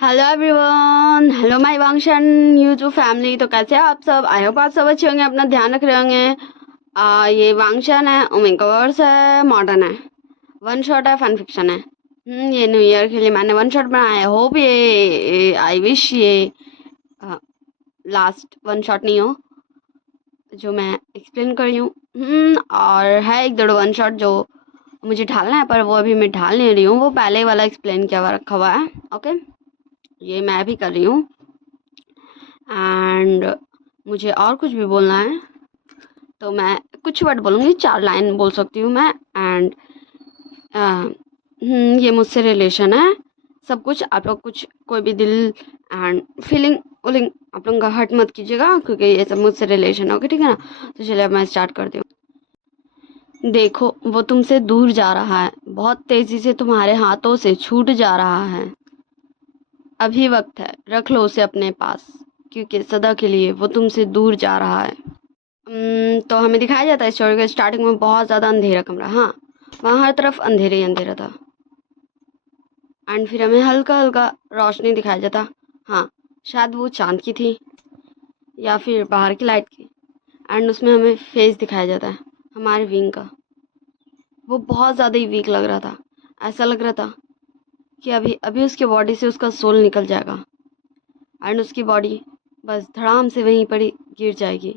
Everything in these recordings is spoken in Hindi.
हेलो एवरीवन, हेलो माय वांगशन यूट्यूब फैमिली। तो कैसे हैं आप सब? आई होप आप सब अच्छे होंगे, अपना ध्यान रख रहे होंगे। ये वांगशन है, ओमेगावर्स है, मॉडर्न है, वन शॉट है, फन फिक्शन है। ये न्यू ईयर के लिए मैंने वन शॉट बनाया है। होप ये आई विश ये लास्ट वन शॉट नहीं हो जो मैं एक्सप्लेन कर रही हूँ। और है एक दो वन शॉट जो मुझे ढालना है, पर वो अभी मैं ढाल नहीं रही हूँ, वो पहले वाला एक्सप्लेन किया हुआ रखा हुआ है। ओके, ये मैं भी कर रही हूँ। एंड मुझे और कुछ भी बोलना है तो मैं कुछ वर्ड बोलूँगी, 4 लाइन बोल सकती हूँ मैं। एंड ये मुझसे रिलेशन है, सब कुछ आप लोग कुछ कोई भी दिल एंड फीलिंग उलिंग आप लोगों का हर्ट मत कीजिएगा, क्योंकि ये सब मुझसे रिलेशन होगा, ठीक है ना। तो चलिए अब मैं स्टार्ट करती हूँ। देखो वो तुमसे दूर जा रहा है, बहुत तेजी से तुम्हारे हाथों से छूट जा रहा है। अभी वक्त है, रख लो उसे अपने पास, क्योंकि सदा के लिए वो तुमसे दूर जा रहा है। तो हमें दिखाया जाता है स्टोरी के स्टार्टिंग में बहुत ज़्यादा अंधेरा कमरा, हाँ, वहाँ हर तरफ अंधेरे ही अंधेरा था। एंड फिर हमें हल्का हल्का रोशनी दिखाया जाता, हाँ, शायद वो चांद की थी या फिर बाहर की लाइट की। एंड उसमें हमें फेस दिखाया जाता है हमारे विंग का। वो बहुत ज़्यादा ही वीक लग रहा था, ऐसा लग रहा था कि अभी अभी उसके बॉडी से उसका सोल निकल जाएगा एंड उसकी बॉडी बस धड़ाम से वहीं पर ही गिर जाएगी,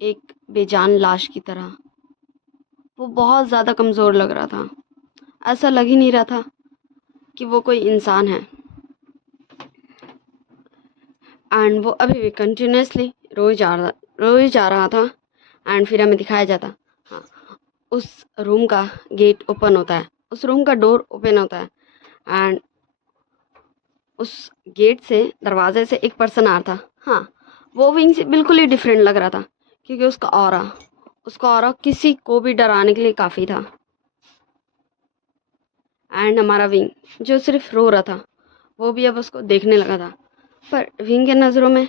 एक बेजान लाश की तरह। वो बहुत ज़्यादा कमज़ोर लग रहा था, ऐसा लग ही नहीं रहा था कि वो कोई इंसान है। एंड वो अभी भी कंटिन्यूसली रोए जा रहा था। एंड फिर हमें दिखाया जाता, हाँ, उस रूम का गेट ओपन होता है, उस रूम का डोर ओपन होता है। एंड उस गेट से, दरवाजे से एक पर्सन आ रहा था, हाँ, वो विंग से बिल्कुल ही डिफरेंट लग रहा था, क्योंकि उसका ऑरा किसी को भी डराने के लिए काफ़ी था। एंड हमारा विंग जो सिर्फ रो रहा था, वो भी अब उसको देखने लगा था। पर विंग के नज़रों में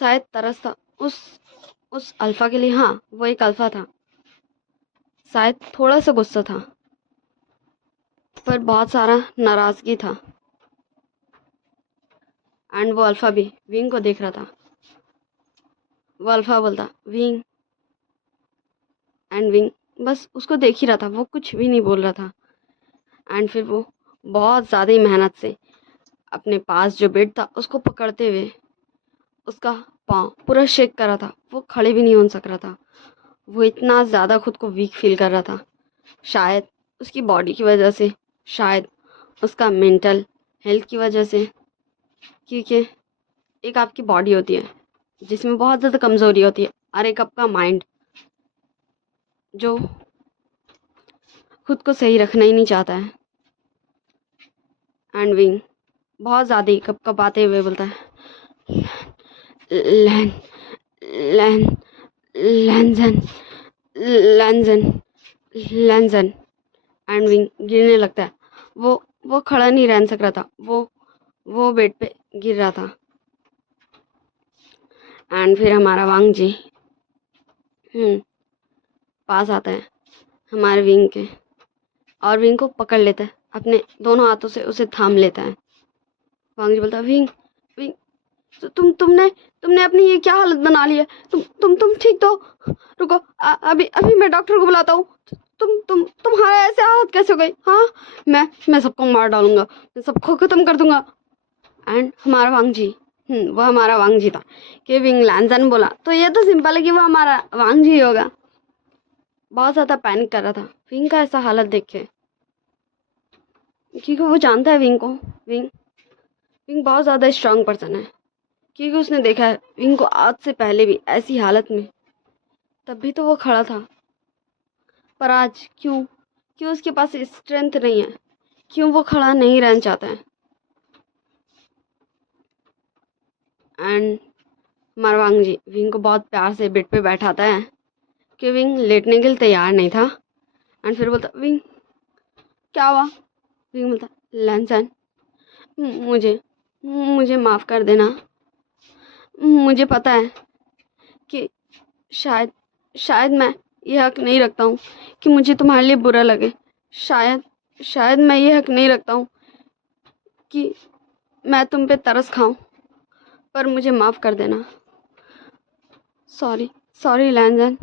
शायद तरस था उस अल्फा के लिए। हाँ, वो एक अल्फा था, शायद थोड़ा सा गुस्सा था, पर बहुत सारा नाराज़गी था। एंड वो अल्फा भी विंग को देख रहा था। वो अल्फा बोलता विंग, एंड विंग बस उसको देख ही रहा था, वो कुछ भी नहीं बोल रहा था। एंड फिर वो बहुत ज़्यादा ही मेहनत से अपने पास जो बेड था उसको पकड़ते हुए, उसका पाँव पूरा शेक कर रहा था, वो खड़े भी नहीं हो सक रहा था। वो इतना ज़्यादा खुद को वीक फील कर रहा था, शायद उसकी बॉडी की वजह से, शायद उसका मेंटल हेल्थ की वजह से। क्योंकि एक आपकी बॉडी होती है जिसमें बहुत ज़्यादा कमज़ोरी होती है, और एक आपका माइंड जो खुद को सही रखना ही नहीं चाहता है। एंड विंग बहुत ज़्यादा ही कपकपाते हुए बोलता है, लैन लैन लैंजन लैंजन लैंजन। एंड विंग गिरने लगता है। वो खड़ा नहीं रह सक रहा था, वो बेड पे गिर रहा था। एंड फिर हमारा वांग जी पास आता है हमारे विंग के, और विंग को पकड़ लेता है, अपने दोनों हाथों से उसे थाम लेता है। वांग जी बोलता है, विंग विंग, तो तुमने अपनी ये क्या हालत बना ली है? तुम ठीक तो? रुको, अभी अभी मैं डॉक्टर को बुलाता हूँ। तुम्हारा ऐसे हालत कैसे हो गई? हाँ, मैं सबको मार डालूंगा, मैं सबको खत्म कर दूंगा। एंड हमारा वांग जी, वो हमारा वांग जी था। कि विंग लैंजन बोला तो ये तो सिंपल है कि वो हमारा वांग जी होगा। बहुत ज़्यादा पैनिक कर रहा था विंग का ऐसा हालत देख के, क्योंकि वो जानता है विंग को। विंग विंग बहुत ज़्यादा स्ट्रांग पर्सन है, क्योंकि उसने देखा है विंग को आज से पहले भी ऐसी हालत में, तब भी तो वो खड़ा था। पर आज क्यों क्यों उसके पास स्ट्रेंथ नहीं है? क्यों वो खड़ा नहीं रहना चाहता है? एंड हमारा वांग जी विंग को बहुत प्यार से बेड पे बैठाता है, कि विंग लेटने के लिए तैयार नहीं था। एंड फिर बोलता, विंग क्या हुआ? विंग बोलता, लैंसन, मुझे मुझे माफ़ कर देना। मुझे पता है कि शायद शायद मैं ये हक नहीं रखता हूँ कि मुझे तुम्हारे लिए बुरा लगे। शायद शायद मैं ये हक नहीं रखता हूँ कि मैं तुम पे तरस खाऊं, पर मुझे माफ़ कर देना। सॉरी सॉरी लैंजन,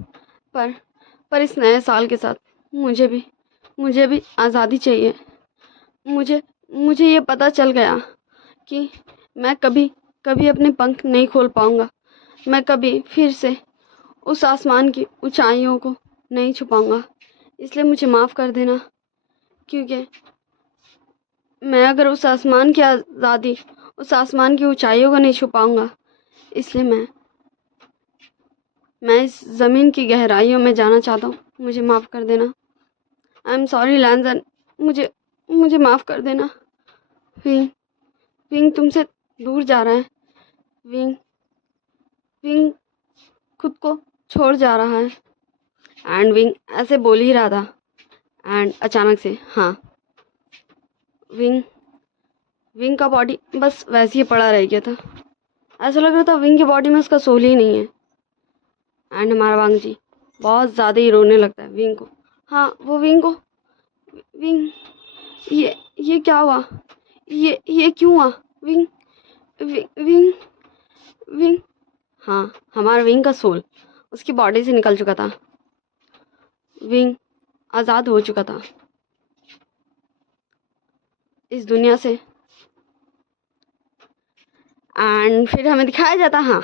पर इस नए साल के साथ मुझे भी आज़ादी चाहिए। मुझे मुझे ये पता चल गया कि मैं कभी कभी अपने पंख नहीं खोल पाऊंगा। मैं कभी फिर से उस आसमान की ऊंचाइयों को नहीं छू पाऊंगा। इसलिए मुझे माफ़ कर देना, क्योंकि मैं अगर उस आसमान की आज़ादी, उस आसमान की ऊंचाइयों को नहीं छू पाऊंगा, इसलिए मैं इस ज़मीन की गहराइयों में जाना चाहता हूँ। मुझे माफ़ कर देना। आई एम सॉरी लैंजन, मुझे माफ़ कर देना। विंग विंग तुमसे दूर जा रहा है। विंग विंग खुद को छोड़ जा रहा है। एंड विंग ऐसे बोल ही रहा था, एंड अचानक से हाँ, विंग विंग का बॉडी बस वैसे ही पड़ा रह गया था। ऐसा लग रहा था विंग की बॉडी में उसका सोल ही नहीं है। एंड हमारा वांग जी बहुत ज़्यादा ही रोने लगता है विंग को। हाँ, वो विंग को, विंग ये क्या हुआ, ये क्यों हुआ? विंग विंग विंग हाँ, हमारा विंग का सोल उसकी बॉडी से निकल चुका था। विंग आज़ाद हो चुका था इस दुनिया से। एंड फिर हमें दिखाया जाता, हाँ,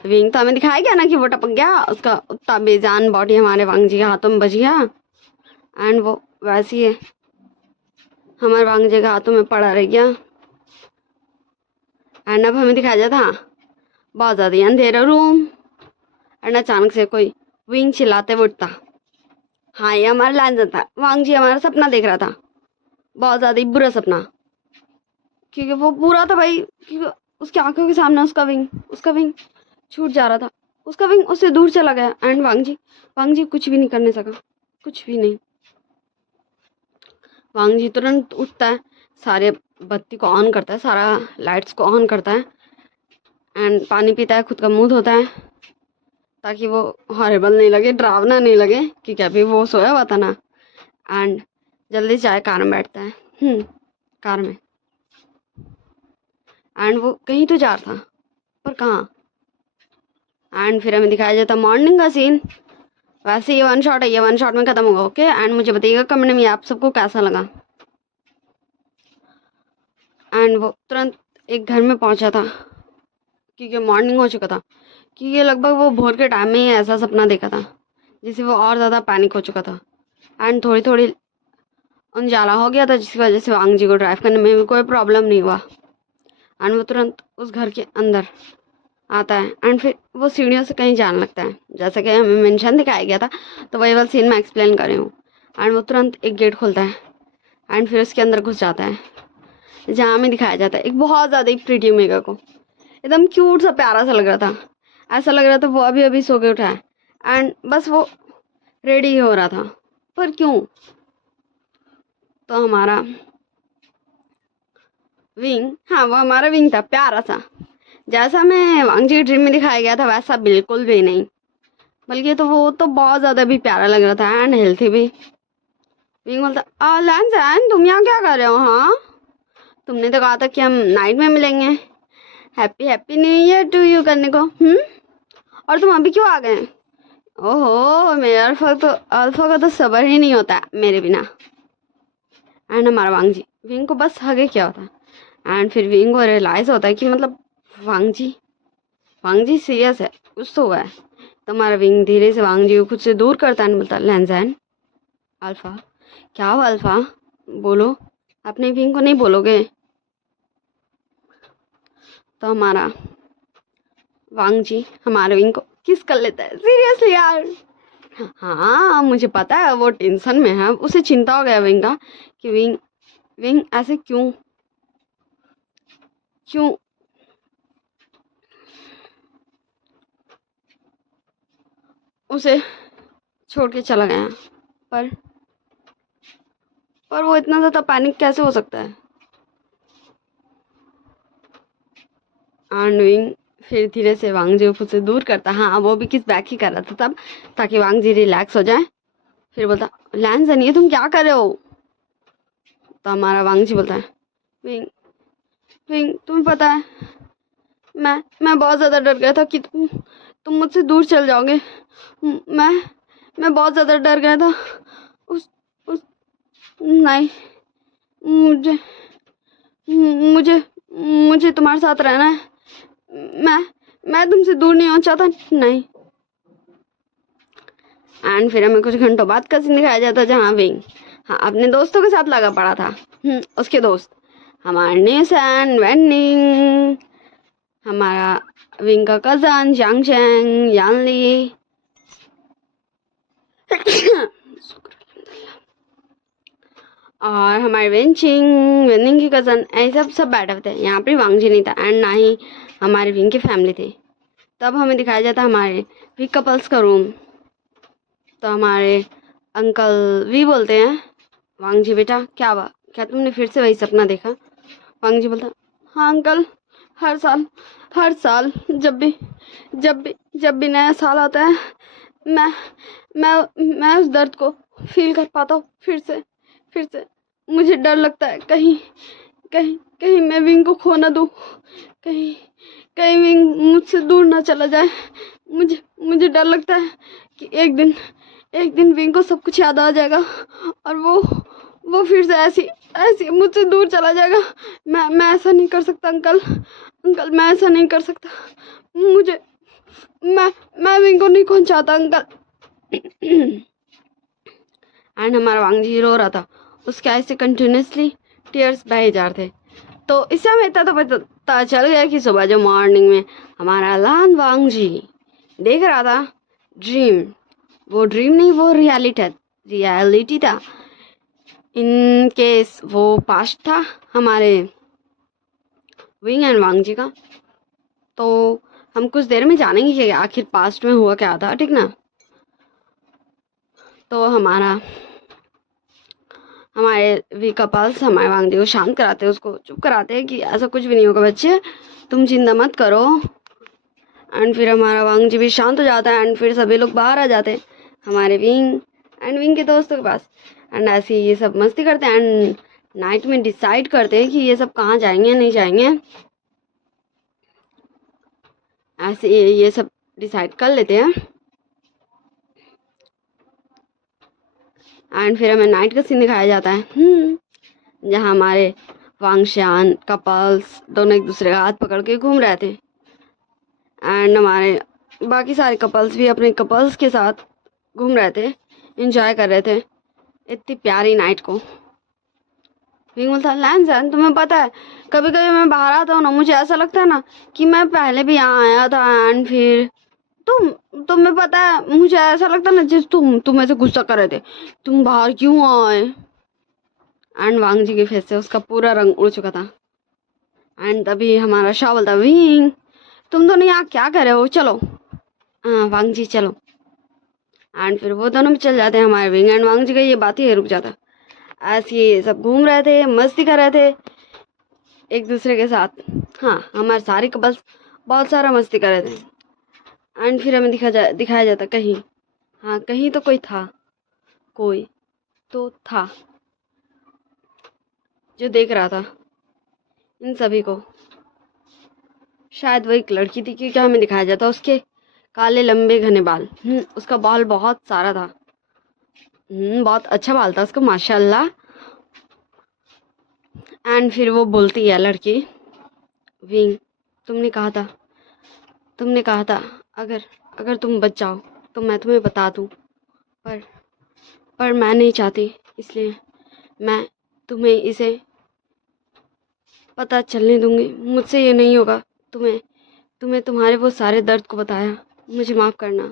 विंग तो हमें दिखाया गया ना कि वो टपक गया, उसका उतना बेजान बॉडी हमारे वांग जी के हाथों में बच गया। एंड वो वैसे ही हमारे वांग जी के हाथों में पड़ा रह गया। एंड अब हमें दिखाया जाता, हाँ, बहुत ज़्यादा अंधेरा रूम। एंड अचानक से कोई विंग चिल्लाते हुए उठता। हाँ, ये हमारा लैंजन था। वांग जी हमारा सपना देख रहा था, बहुत ज़्यादा ही बुरा सपना, क्योंकि वो पूरा था भाई, क्योंकि उसकी आंखों के सामने उसका विंग छूट जा रहा था। उसका विंग उससे दूर चला गया। एंड वांग जी कुछ भी नहीं करने सका, कुछ भी नहीं। वांग जी तुरंत उठता है, सारे बत्ती को ऑन करता है, सारा लाइट्स को ऑन करता है, एंड पानी पीता है, खुद का मुंह धोता है, ताकि वो हॉरिबल नहीं लगे, डरावना नहीं लगे, क्योंकि अभी वो सोया हुआ था ना। एंड जल्दी से आए कार में बैठता है, कार में। एंड वो कहीं तो जा रहा था, पर कहाँ। एंड फिर हमें दिखाया जाता मॉर्निंग का सीन। वैसे ये वन शॉट है, ये वन शॉट में ख़त्म होगा, ओके। एंड मुझे बताइएगा कमेंट में आप सबको कैसा लगा। एंड वो तुरंत एक घर में पहुंचा था, क्योंकि मॉर्निंग हो चुका था, क्योंकि लगभग वो भोर के टाइम में ही ऐसा सपना देखा था, जिससे वो और ज़्यादा पैनिक हो चुका था। एंड थोड़ी थोड़ी उजाला हो गया था, जिसकी वजह से वांग जी को ड्राइव करने में भी कोई प्रॉब्लम नहीं हुआ। एंड वो तुरंत उस घर के अंदर आता है। एंड फिर वो सीढ़ियों से कहीं जाने लगता है, जैसा कि हमें मेंशन दिखाया गया था, तो वही वाला सीन मैं एक्सप्लेन कर रही हूँ। एंड वो तुरंत एक गेट खोलता है, एंड फिर उसके अंदर घुस जाता है, जहाँ हमें दिखाया जाता है एक बहुत ज़्यादा ही प्रीटी ओमेगा को। एकदम क्यूट सा प्यारा सा लग रहा था, ऐसा लग रहा था वो अभी अभी सो के उठा है, एंड बस वो रेडी ही हो रहा था। पर क्यों? तो हमारा विंग, हाँ, वो हमारा विंग था, प्यारा सा, जैसा हमें वांग जी ड्रीम में दिखाया गया था वैसा बिल्कुल भी नहीं, बल्कि तो वो तो बहुत ज़्यादा भी प्यारा लग रहा था, एंड हेल्थी भी। विंग बोलता, लैंसन तुम यहाँ क्या कर रहे हो? हाँ, तुमने तो कहा था कि हम नाइट में मिलेंगे, happy happy new year to you करने को, और तुम अभी क्यों आ गए? ओहो, मेरे अल्फा का तो सब्र ही नहीं होता मेरे बिना। एंड हमारा वांग जी विंग को बस हगे क्या होता है। एंड फिर विंग को रियलाइज़ होता है कि मतलब वांग जी सीरियस है, कुछ तो हुआ है। तो हमारा विंग धीरे से वांग जी को खुद से दूर करता है, बोलता लैंजन, अल्फा क्या हुआ? अल्फा बोलो, अपने विंग को नहीं बोलोगे? तो हमारा वांग जी हमारे विंग को किस कर लेता है। सीरियसली यार, हाँ मुझे पता है वो टेंशन में है, उसे चिंता हो गया विंग का कि विंग ऐसे क्यों उसे छोड़ के चला गया। पर वो इतना ज़्यादा पैनिक कैसे हो सकता है? एंड विंग फिर धीरे से वांग जी को खुद से दूर करता, हाँ वो भी किस बैक ही कर रहा था तब, ताकि वांग जी रिलैक्स हो जाए। फिर बोलता, लैंसन ये तुम क्या कर रहे हो? तो हमारा वांग जी बोलता है, विंग, विंग तुम्हें पता है मैं बहुत ज़्यादा डर गया था कि तुम मुझसे दूर चल जाओगे। मैं बहुत ज़्यादा डर गया था। उस नहीं, मुझे मुझे मुझे तुम्हारे साथ रहना है। मैं तुमसे दूर नहीं होना चाहता। नहीं। एंड फिर हमें कुछ घंटों बाद का सीन दिखाया जाता जहाँ विंग हाँ अपने दोस्तों के साथ लगा पड़ा था। उसके दोस्त हमारे नेस एंड वेनिंग, हमारा विंग का कजन यांग चैंग यानली और हमारे वेनिंग की कजन, ऐसे सब बैठे हुए थे। यहाँ पर वांग जी नहीं था एंड ना ही हमारे विंग की फैमिली थी। तब हमें दिखाया जाता हमारे वी कपल्स का रूम। तो हमारे अंकल वी बोलते हैं, वांग जी बेटा क्या हुआ, क्या तुमने फिर से वही सपना देखा? वांग जी बोलता, हाँ अंकल, हर साल जब भी नया साल आता है मैं मैं उस दर्द को फील कर पाता हूँ फिर से। मुझे डर लगता है कहीं मैं विंग को खो ना दूँ, कहीं विंग मुझसे दूर ना चला जाए। मुझे डर लगता है कि एक दिन विंग को सब कुछ याद आ जाएगा और वो फिर से ऐसी मुझसे दूर चला जाएगा। मैं ऐसा नहीं कर सकता अंकल, मैं ऐसा नहीं कर सकता। मुझे मैं विंग को नहीं खोना चाहता अंकल। एंड हमारा वांग जी रो रहा था, उसके ऐसे कंटिन्यूसली टीयर्स बहे जा रहे थे। तो इससे हमें इतना तो पता चल गया कि सुबह जो मॉर्निंग में हमारा लान वांग जी देख रहा था ड्रीम, वो ड्रीम नहीं वो रियलिटी था। इन केस वो पास्ट था हमारे विंग एंड वांग जी का। तो हम कुछ देर में जानेंगे कि आखिर पास्ट में हुआ क्या था, ठीक ना। तो हमारे वी कपल्स हमारे वांग जी को शांत कराते हैं, उसको चुप कराते हैं कि ऐसा कुछ भी नहीं होगा बच्चे, तुम चिंता मत करो। एंड फिर हमारा वांग जी भी शांत हो जाता है एंड फिर सभी लोग बाहर आ जाते हैं हमारे विंग के दोस्तों के पास। एंड ऐसे ये सब मस्ती करते हैं एंड नाइट में डिसाइड करते हैं कि ये सब कहाँ जाएंगे नहीं जाएंगे। ऐसे ये सब डिसाइड कर लेते हैं एंड फिर हमें नाइट का सीन दिखाया जाता है जहाँ हमारे वांगशान कपल्स दोनों एक दूसरे का हाथ पकड़ के घूम रहे थे एंड हमारे बाकी सारे कपल्स भी अपने कपल्स के साथ घूम रहे थे, एंजॉय कर रहे थे इतनी प्यारी नाइट को। विंग बोलता, लैंसन तुम्हें पता है कभी कभी मैं बाहर आता हूँ ना, मुझे ऐसा लगता है ना कि मैं पहले भी यहाँ आया था एंड फिर तुम्हें पता है मुझे ऐसा लगता है ना जिस तुम ऐसे गुस्सा कर रहे थे, तुम बाहर क्यों आए। एंड वांग जी के फेस से उसका पूरा रंग उड़ चुका था एंड तभी हमारा शाह बोलता, विंग तुम दोनों यहाँ क्या कर रहे हो, चलो। हाँ वांग जी चलो। एंड फिर वो दोनों भी चल जाते हैं, हमारे विंग एंड वांग जी का ये बात ही रुक जाता। ऐसे ये सब घूम रहे थे, मस्ती कर रहे थे एक दूसरे के साथ। हाँ हमारे सारे कपल्स बहुत सारा मस्ती कर रहे थे एंड फिर हमें दिखाया जाता कहीं तो कोई तो था जो देख रहा था इन सभी को। शायद वो एक लड़की थी क्योंकि हमें दिखाया जाता उसके काले लंबे घने बाल। उसका बाल बहुत सारा था। बहुत अच्छा बाल था उसका माशाल्लाह। एंड फिर वो बोलती है लड़की, विंग तुमने कहा था अगर तुम बच जाओ तो मैं तुम्हें बता दूं, पर मैं नहीं चाहती, इसलिए मैं तुम्हें इसे पता चलने दूंगी। मुझसे ये नहीं होगा। तुम्हें तुम्हारे वो सारे दर्द को बताया, मुझे माफ़ करना,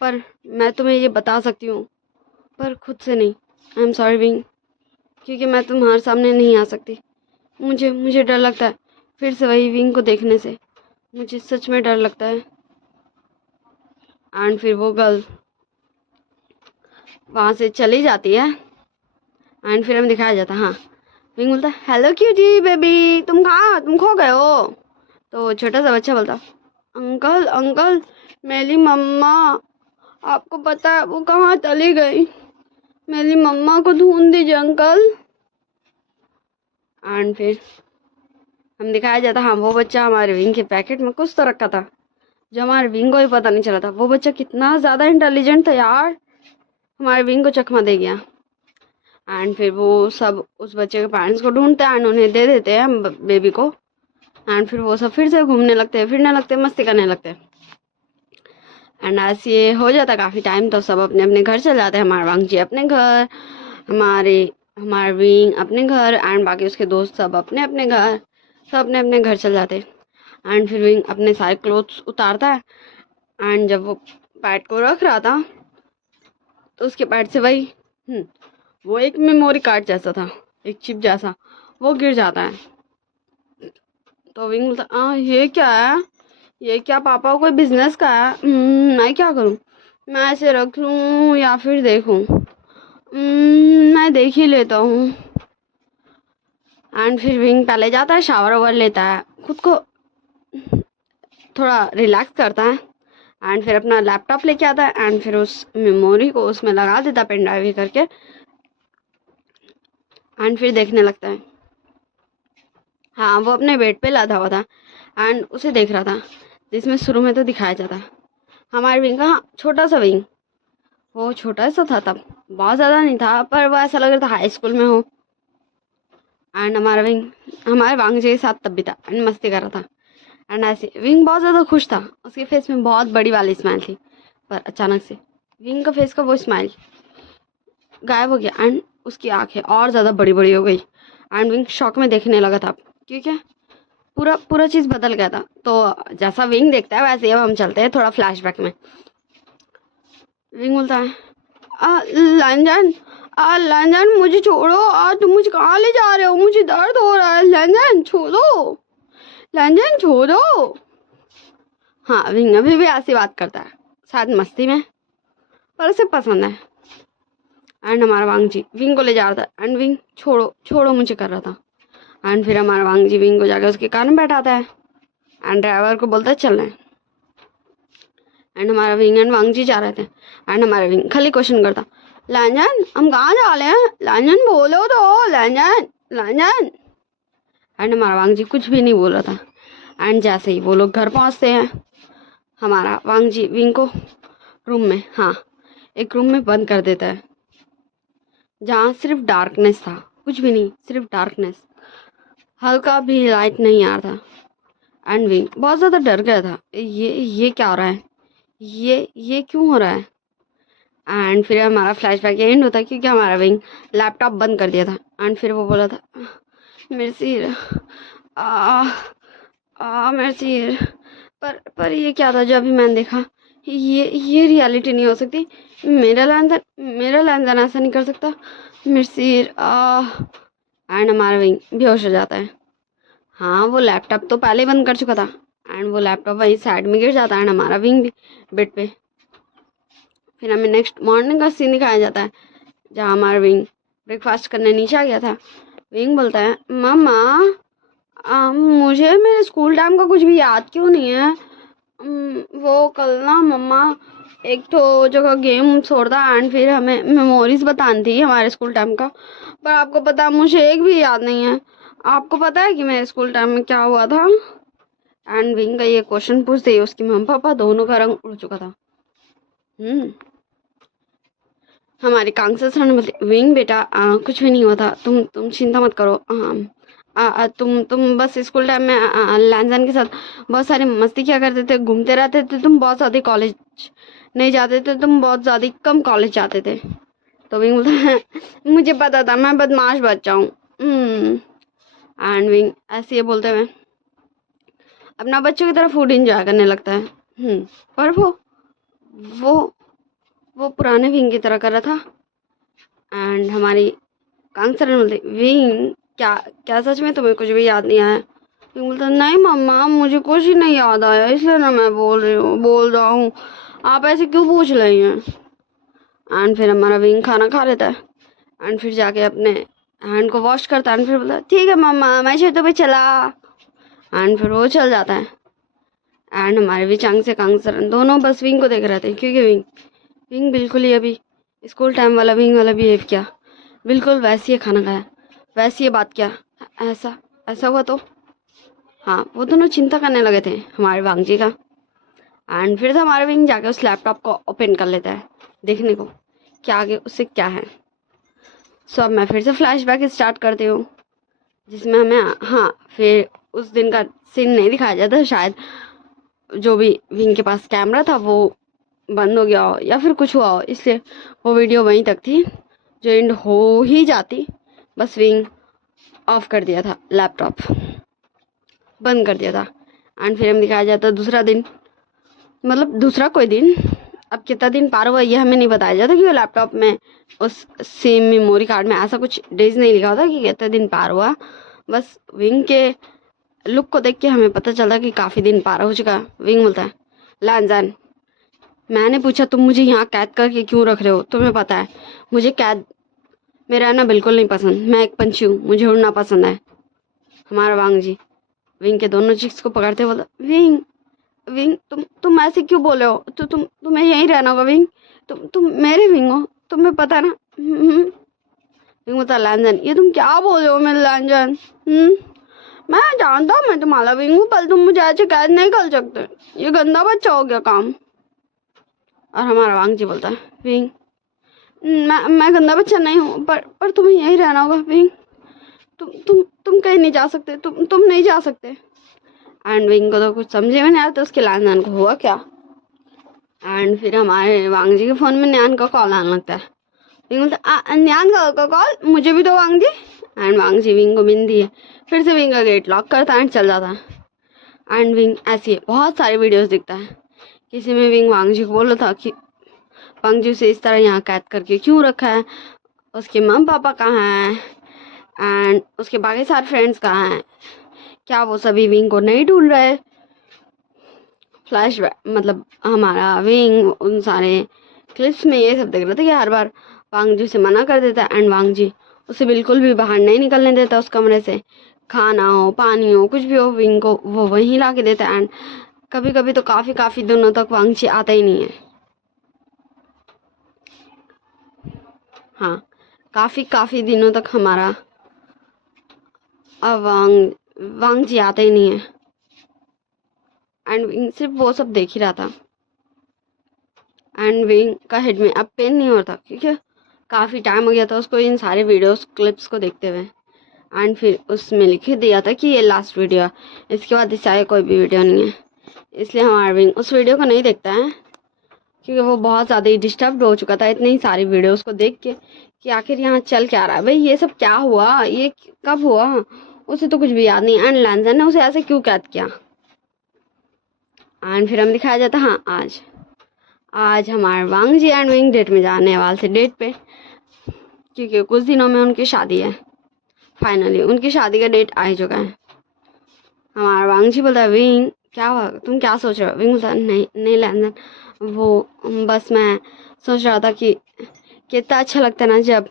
पर मैं तुम्हें ये बता सकती हूँ पर खुद से नहीं। आई एम सॉरी विंग, क्योंकि मैं तुम्हारे सामने नहीं आ सकती। मुझे डर लगता है फिर से वही विंग को देखने से, मुझे सच में डर लगता है। एंड फिर वो गर्ल वहाँ से चली जाती है एंड फिर हमें दिखाया जाता। हाँ विंग बोलता, हेलो क्यूटी बेबी तुम खो गए हो। तो छोटा सा बच्चा बोलता, अंकल मेरी मम्मा, आपको पता है वो कहाँ चली गई, मेरी मम्मा को ढूंढ दीजिए अंकल। एंड फिर हम दिखाया जाता, हाँ वो बच्चा हमारे विंग के पैकेट में कुछ तो रखा था जो हमारे विंग को ही पता नहीं चला था। वो बच्चा कितना ज़्यादा इंटेलिजेंट था यार, हमारे विंग को चकमा दे गया। एंड फिर वो सब उस बच्चे के पेरेंट्स को ढूंढते हैं एंड उन्हें दे देते हैं बेबी को। एंड फिर वो सब फिर से घूमने लगते हैं, फिरने लगते हैं, मस्ती करने लगते हैं। एंड ऐसे ये हो जाता काफ़ी टाइम, तो सब अपने अपने घर चले जाते हैं। हमारे वांग जी अपने घर, हमारे विंग अपने घर, एंड बाकी उसके दोस्त सब अपने अपने घर, सब अपने अपने घर चले जाते हैं। एंड फिर विंग अपने सारे क्लोथ्स उतारता है। एंड जब वो पैड को रख रहा था तो उसके पैड से वही वो एक मेमोरी कार्ड जैसा था, एक चिप जैसा, वो गिर जाता है। तो विंग बोलता, ये क्या है, ये क्या पापा कोई बिजनेस का है? मैं क्या करूं, मैं ऐसे रख लूं या फिर देखूं? मैं देख ही लेता हूँ। एंड फिर विंग पहले जाता है, शावर ओवर लेता है, खुद को थोड़ा रिलैक्स करता है। एंड फिर अपना लैपटॉप लेके आता है एंड फिर उस मेमोरी को उसमें लगा देता है पेन ड्राइव करके। एंड फिर देखने लगता है। हाँ, वो अपने बेड पे लादा हुआ था एंड उसे देख रहा था, जिसमें शुरू में तो दिखाया जाता हमारे विंग का, हाँ छोटा सा विंग, वो छोटा सा था तब, बहुत ज़्यादा नहीं था, पर वो ऐसा लग रहा था हाई स्कूल में हो। एंड हमारा विंग हमारे वांग जी के साथ तब भी था एंड मस्ती कर रहा था। एंड ऐसे विंग बहुत ज़्यादा खुश था, उसके फेस में बहुत बड़ी वाली स्माइल थी। पर अचानक से विंग का फेस का वो स्माइल गायब हो गया एंड उसकी आंखें और ज़्यादा बड़ी बड़ी हो गई। एंड विंग शॉक में देखने लगा था, क्योंकि पूरा पूरा चीज़ बदल गया था। तो जैसा विंग देखता है वैसे अब हम चलते हैं थोड़ा फ्लैशबैक में। विंग बोलता है, लंजन, लंजन मुझे छोड़ो, तुम मुझे कहाँ ले जा रहे हो, मुझे दर्द हो रहा है, लंजन छोड़ो, लंजन छोड़ो। हाँ, विंग अभी भी ऐसी बात करता है, शायद मस्ती में, पर उसे पसंद है। एंड हमारा वांग जी विंग को ले जा रहा था एंड विंग छोड़ो छोड़ो मुझे कर रहा था। एंड फिर हमारा वांग जी विंग को जाकर उसके कार में बैठाता है एंड ड्राइवर को बोलता है चलना है। एंड हमारा विंग एंड वांग जी जा रहे थे एंड हमारा विंग खाली क्वेश्चन करता, लंजन हम कहाँ जा रहे हैं, लंजन बोलो तो, लंजन लंजन। एंड हमारा वांग जी कुछ भी नहीं बोल रहा था। एंड जैसे ही वो लोग घर पहुँचते हैं, हमारा वांग जी विंग को रूम में, हाँ एक रूम में बंद कर देता है, जहाँ सिर्फ डार्कनेस था, कुछ भी नहीं, सिर्फ डार्कनेस, हल्का भी लाइट नहीं आ रहा था। एंड विंग बहुत ज़्यादा डर गया था, ये क्या हो रहा है, ये क्यों हो रहा है। एंड फिर हमारा फ्लैशबैक एंड होता है, क्योंकि हमारा विंग लैपटॉप बंद कर दिया था। एंड फिर वो बोला था, मेरे सिर, मेरे सिर, पर ये क्या था जो अभी मैंने देखा, ये रियलिटी नहीं हो सकती, मेरा लैंदन ऐसा नहीं कर सकता, मेरे सिर। एंड हमारा विंग बेहोश हो जाता है। हाँ, वो लैपटॉप तो पहले बंद कर चुका था एंड वो लैपटॉप वही साइड में गिर जाता है एंड हमारा विंग भी बेड पे। फिर हमें नेक्स्ट मॉर्निंग का सीन दिखाया जाता है, जहाँ हमारा विंग ब्रेकफास्ट करने नीचे आ गया था। विंग बोलता है, मम्मा मुझे मेरे स्कूल टाइम का कुछ भी याद क्यों नहीं है। वो कल ना मम्मा एक तो जगह गेम छोड़ता एंड फिर हमें मेमोरीज बतानी थी हमारे स्कूल टाइम का, पर आपको पता है मुझे एक भी याद नहीं है। आपको पता है कि मेरे स्कूल टाइम में क्या हुआ था। एंड विंग का ये क्वेश्चन पूछते ही उसकी मम्मी पापा दोनों का रंग उड़ चुका था। हमारे कांगसा सर ने बोले, विंग बेटा कुछ भी नहीं हुआ था, तुम चिंता मत करो। तुम बस स्कूल टाइम में लैंजन के साथ बहुत सारी मस्ती किया करते थे, घूमते रहते थे, तुम बहुत ज़्यादा कॉलेज नहीं जाते थे, तुम बहुत ज़्यादा कम कॉलेज जाते थे। तो विंग बोलता है, मुझे पता था, मैं बदमाश बच्चा हूँ। एंड विंग ऐसे ही बोलते हुए अपना बच्चों की तरह फूड इंजॉय करने लगता है। पर वो पुराने विंग की तरह कर रहा था। एंड हमारी कांगसर ने बोलते, विंग क्या सच में तुम्हें कुछ भी याद नहीं आया। विंग बोलता, नहीं मम्मा मुझे कुछ ही नहीं याद आया, इसलिए ना मैं बोल रहा हूँ, आप ऐसे क्यों पूछ रही हैं। एंड फिर हमारा विंग खाना खा लेता है एंड फिर जाके अपने हैंड को वॉश करता है एंड फिर बोलता, ठीक है मम्मा मैं छतों पे चला। एंड फिर वो चल जाता है। एंड हमारे भी चांग से कांगसर दोनों बस विंग को देख रहे थे, क्योंकि विंग बिल्कुल ही अभी स्कूल टाइम वाला विंग वाला बिहेव किया, बिल्कुल वैसे ही खाना खाया, वैसे ही बात किया ऐसा ऐसा हुआ तो हाँ, वो दोनों चिंता करने लगे थे हमारे वांग जी का। एंड फिर से हमारे विंग जाके उस लैपटॉप को ओपन कर लेता है देखने को कि आगे उससे क्या है। सो अब मैं फिर से फ्लैशबैक स्टार्ट करती हूँ, जिसमें हमें हाँ फिर उस दिन का सीन नहीं दिखाया जाता शायद। जो भी विंग के पास कैमरा था वो बंद हो गया हो या फिर कुछ हुआ हो, इसलिए वो वीडियो वहीं तक थी जो एंड हो ही जाती। बस विंग ऑफ कर दिया था, लैपटॉप बंद कर दिया था। एंड फिर हम दिखाया जाता दूसरा दिन, मतलब दूसरा कोई दिन। अब कितना दिन पार हुआ ये हमें नहीं बताया जाता, क्योंकि लैपटॉप में उस सेम मेमोरी कार्ड में ऐसा कुछ डेज नहीं लिखा होता कि कितना दिन पार हुआ। बस विंग के लुक को देख के हमें पता चलता कि काफ़ी दिन पार हो चुका। विंग बोलता है, लैंजन, मैंने पूछा तुम मुझे यहाँ कैद करके क्यों रख रहे हो? तुम्हें पता है मुझे कैद में रहना बिल्कुल नहीं पसंद। मैं एक पंछी हूँ, मुझे उड़ना पसंद है। हमारा वांग जी विंग के दोनों चिक्स को पकड़ते बोला, विंग विंग तुम ऐसे क्यों बोले हो? तो तुम्हें यहीं रहना होगा विंग। तुम मेरे विंग हो, तुम्हें पता ना। विंग बता, लैंजन ये तुम क्या बोल रहे हो मेरे लैंजन? मैं जानता हूँ मैं तुम्हारा विंग हूँ, पर तुम मुझे ऐसे कैद नहीं कर सकते। ये गंदा बच्चा हो गया काम। और हमारा वांग जी बोलता है, विंग मैं गंदा बच्चा नहीं हूँ, पर तुम्हें यहीं रहना होगा विंग। तुम कहीं नहीं जा सकते, तुम नहीं जा सकते। एंड विंग को तो कुछ समझे में नहीं आता उसके लैंडलाइन को हुआ क्या। एंड फिर हमारे वांग जी के फ़ोन में न्यान का कॉल आने लगता है। विंग बोलता, न्यान का कॉल मुझे भी दो वांग जी। एंड वांग जी विंग को बिंदी है, फिर से विंग का गेट लॉक करता है एंड चल जाता है। एंड विंग ऐसी बहुत सारे वीडियोस दिखता है। किसी में विंग वांग जी को बोल रहा था कि वांग जी उसे इस तरह यहाँ कैद करके क्यों रखा है, उसके मम्मी पापा कहाँ हैं एंड उसके बाकी सारे फ्रेंड्स कहाँ हैं, क्या वो सभी विंग को नहीं ढूंढ रहे। फ्लैश मतलब हमारा विंग उन सारे क्लिप्स में ये सब देख रहा था कि हर बार वांग जी से मना कर देता है एंड वांग जी उसे बिल्कुल भी बाहर नहीं निकलने देता उस कमरे से। खाना हो, पानी हो, कुछ भी हो, विंग को वो वहीं ला के देता है। एंड कभी कभी तो काफ़ी दिनों तक वांग जी आता ही नहीं है। हाँ, काफ़ी दिनों तक हमारा वांग जी आता ही नहीं है। एंड विंग सिर्फ वो सब देख ही रहा था। एंड विंग का हेड में अब पेन नहीं होता, क्योंकि काफ़ी टाइम हो गया था उसको इन सारे वीडियोस क्लिप्स को देखते हुए। एंड फिर उसमें लिख दिया था कि ये लास्ट वीडियो है, इसके बाद इससे आगे कोई भी वीडियो नहीं है। इसलिए हमारा विंग उस वीडियो को नहीं देखता है, क्योंकि वो बहुत ज़्यादा ही डिस्टर्ब हो चुका था इतनी सारी वीडियोस को देख के कि आखिर यहाँ चल क्या रहा है, भाई ये सब क्या हुआ, ये कब हुआ, उसे तो कुछ भी याद नहीं। एंड लैंजन ने उसे ऐसे क्यों कैद किया। एंड फिर हम दिखाया जाता, हाँ आज हमारे वांग जी एंड विंग डेट में जाने वाले थे, डेट पे, क्योंकि कुछ दिनों में उनकी शादी है। फाइनली उनकी शादी का डेट आ ही चुका है। हमारा वांग जी बोलता है, विंग क्या हुआ, तुम क्या सोच रहे हो? विंग बोलता है, नहीं लैंजन, वो बस मैं सोच रहा था कि कितना अच्छा लगता है ना जब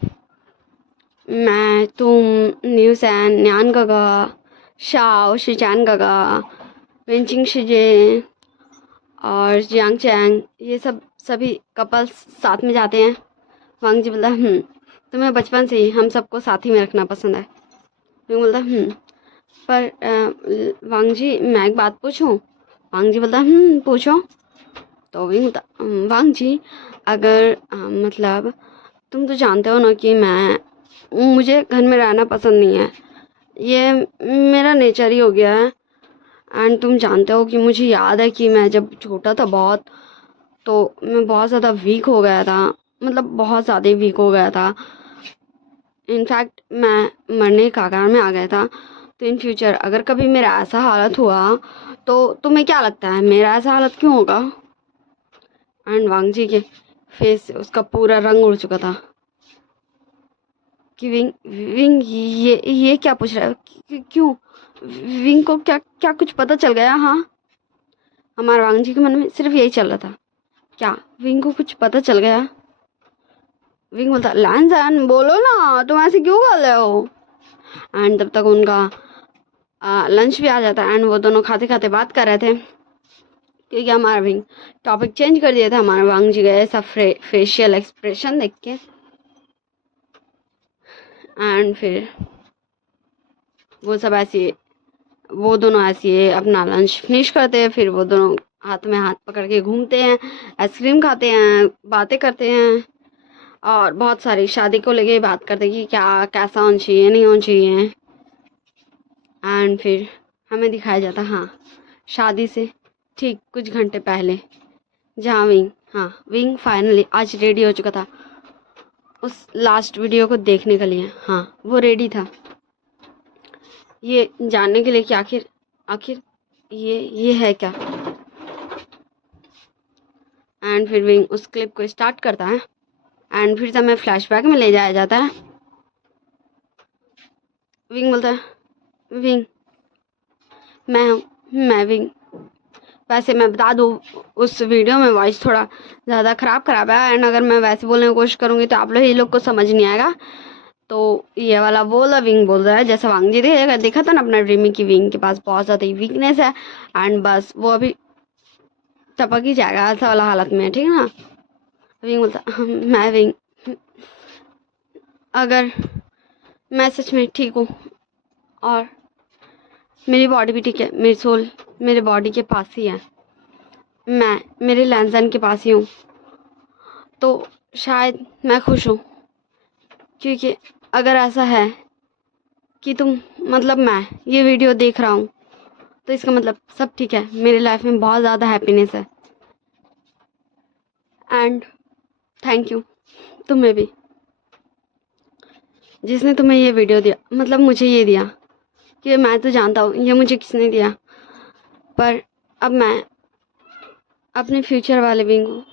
मैं, तुम, न्यूसैन, न्यान गागा, शाओ, शिचान गागा, वेंचिंग शिजे और जियांग चैंग, ये सभी कपल्स साथ में जाते हैं। वांग जी बोलता है, तुम्हें बचपन से ही हम सबको साथ ही में रखना पसंद है। विंग बोलता पर वांग जी मैं एक बात पूछूं? वांग जी बोलता पूछो। तो विंग बोलता, वांग जी अगर मतलब तुम तो जानते हो ना कि मुझे घर में रहना पसंद नहीं है, ये मेरा नेचर ही हो गया है। एंड तुम जानते हो कि मुझे याद है कि मैं जब छोटा था बहुत, तो मैं बहुत ज़्यादा वीक हो गया था, मतलब बहुत ज़्यादा वीक हो गया था। इनफैक्ट मैं मरने के कगार में आ गया था। तो इन फ्यूचर अगर कभी मेरा ऐसा हालत हुआ तो तुम्हें क्या लगता है मेरा ऐसा हालत क्यों होगा? एंड वांग जी के फेस से उसका पूरा रंग उड़ चुका था कि विंग ये क्या पूछ रहा है, क्यों? विंग को क्या कुछ पता चल गया? हाँ, हमारे वांग जी के मन में सिर्फ यही चल रहा था, क्या विंग को कुछ पता चल गया? विंग बोलता, लैंजन बोलो ना, तुम ऐसे क्यों कर रहे हो? एंड तब तक उनका लंच भी आ जाता है एंड वो दोनों खाते खाते बात कर रहे थे, क्योंकि हमारा विंग टॉपिक चेंज कर दिया था। हमारे वांग जी गए सब फेशियल एक्सप्रेशन देख के। एंड फिर वो सब ऐसे, वो दोनों ऐसे अपना लंच फिनिश करते हैं, फिर वो दोनों हाथ में हाथ पकड़ के घूमते हैं, आइसक्रीम खाते हैं, बातें करते हैं और बहुत सारी शादी को लेके बात करते हैं कि क्या कैसा होना चाहिए नहीं होना चाहिए। एंड फिर हमें दिखाया जाता हाँ शादी से ठीक कुछ घंटे पहले, जहाँ विंग फाइनली आज रेडी हो चुका था उस लास्ट वीडियो को देखने के लिए। हाँ वो रेडी था ये जानने के लिए कि आखिर आखिर ये है क्या। एंड फिर विंग उस क्लिप को स्टार्ट करता है एंड फिर से हमें फ्लैशबैक में ले जाया जाता है। विंग बोलता है विंग मैं विंग। वैसे मैं बता दूँ उस वीडियो में वॉइस थोड़ा ज़्यादा ख़राब है एंड अगर मैं वैसे बोलने की कोशिश करूँगी तो आप लोग ये लोग को समझ नहीं आएगा। तो ये वाला बोला विंग बोल रहा है जैसा वांग जी देखा था ना अपना ड्रीमी की विंग के पास बहुत ज़्यादा ही वीकनेस है एंड बस वो अभी टपक ही जाएगा ऐसा वाला हालत में, ठीक है ना। विंग बोलता मैं विंग अगर मैं सच में ठीक हूँ और मेरी बॉडी भी ठीक है, मेरी सोल मेरे बॉडी के पास ही है, मैं मेरे लैंसन के पास ही हूँ, तो शायद मैं खुश हूँ। क्योंकि अगर ऐसा है कि तुम मतलब मैं ये वीडियो देख रहा हूँ तो इसका मतलब सब ठीक है, मेरी लाइफ में बहुत ज़्यादा हैप्पीनेस है। एंड थैंक यू तुम्हें भी जिसने तुम्हें ये वीडियो दिया, मतलब मुझे ये दिया कि मैं तो जानता हूँ ये मुझे किसने दिया, पर अब मैं अपने फ्यूचर वाले विंग को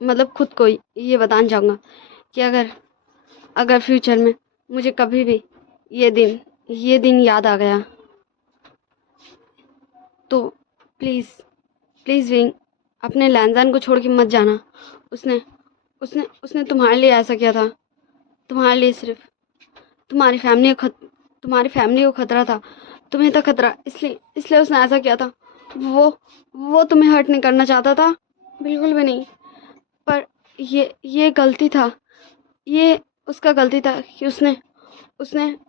मतलब खुद को ये बताना चाहूँगा कि अगर फ्यूचर में मुझे कभी भी ये दिन याद आ गया तो प्लीज़ विंग अपने लैंजान को छोड़ के मत जाना। उसने तुम्हारे लिए ऐसा किया था, तुम्हारे लिए सिर्फ तुम्हारी फैमिली को खतरा था, तुम्हें था खतरा, इसलिए उसने ऐसा किया था। वो तुम्हें हर्ट नहीं करना चाहता था, बिल्कुल भी नहीं। पर ये गलती था, ये उसका गलती था कि उसने